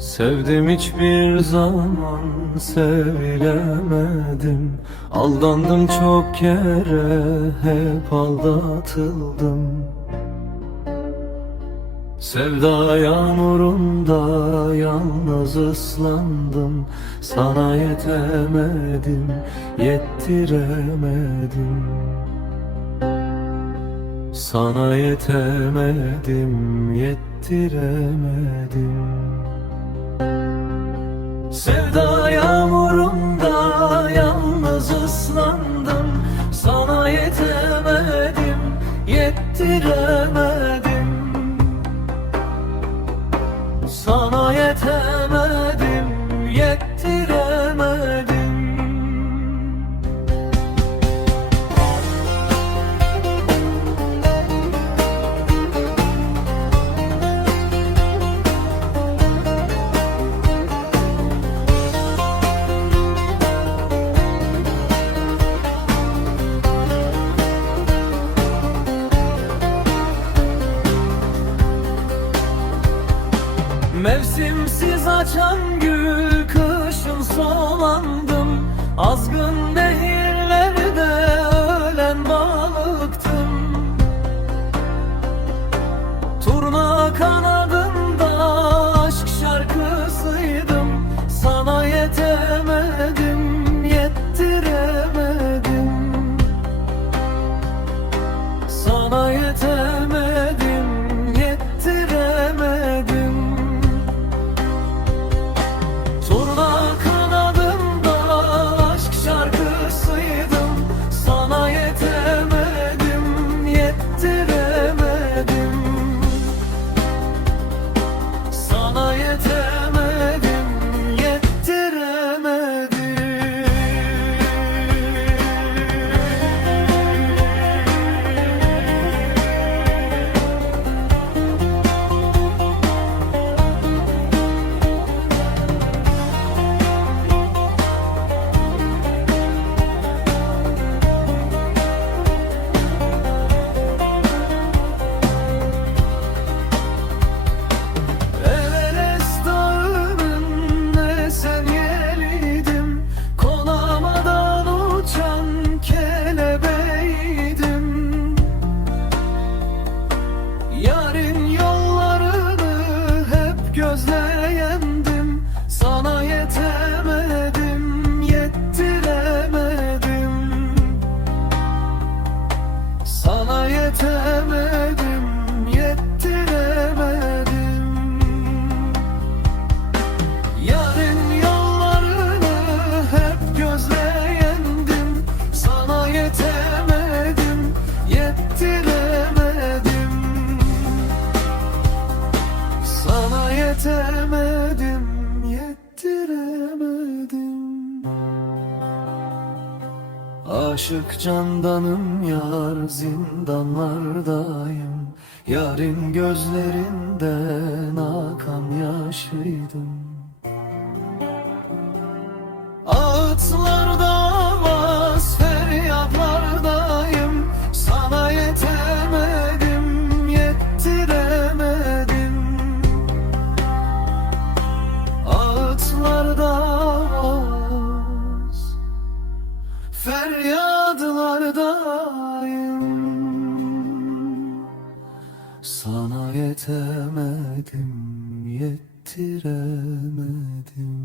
Sevdim hiçbir zaman sevilemedim. Aldandım çok kere hep aldatıldım. Sevda yağmurunda yalnız ıslandım. Sana yetemedim, yettiremedim. Sana yetemedim, yettiremedim Sevda yağmurunda yalnız ıslandım. Sana yetemedim, yettiremedim Mevsimsiz açan gül kışın solandım Azgın nehirlerde ölen balıktım. Turna kanadında aşk şarkısıydım. Sana yetemedim, yettiremedim. Sana yetemedim, yettiremedim Aşık candanım yar zindanlardayım. Yarın gözlerinden akan yaşıydım feryadlardayım. Sana yetemedim, yettiremedim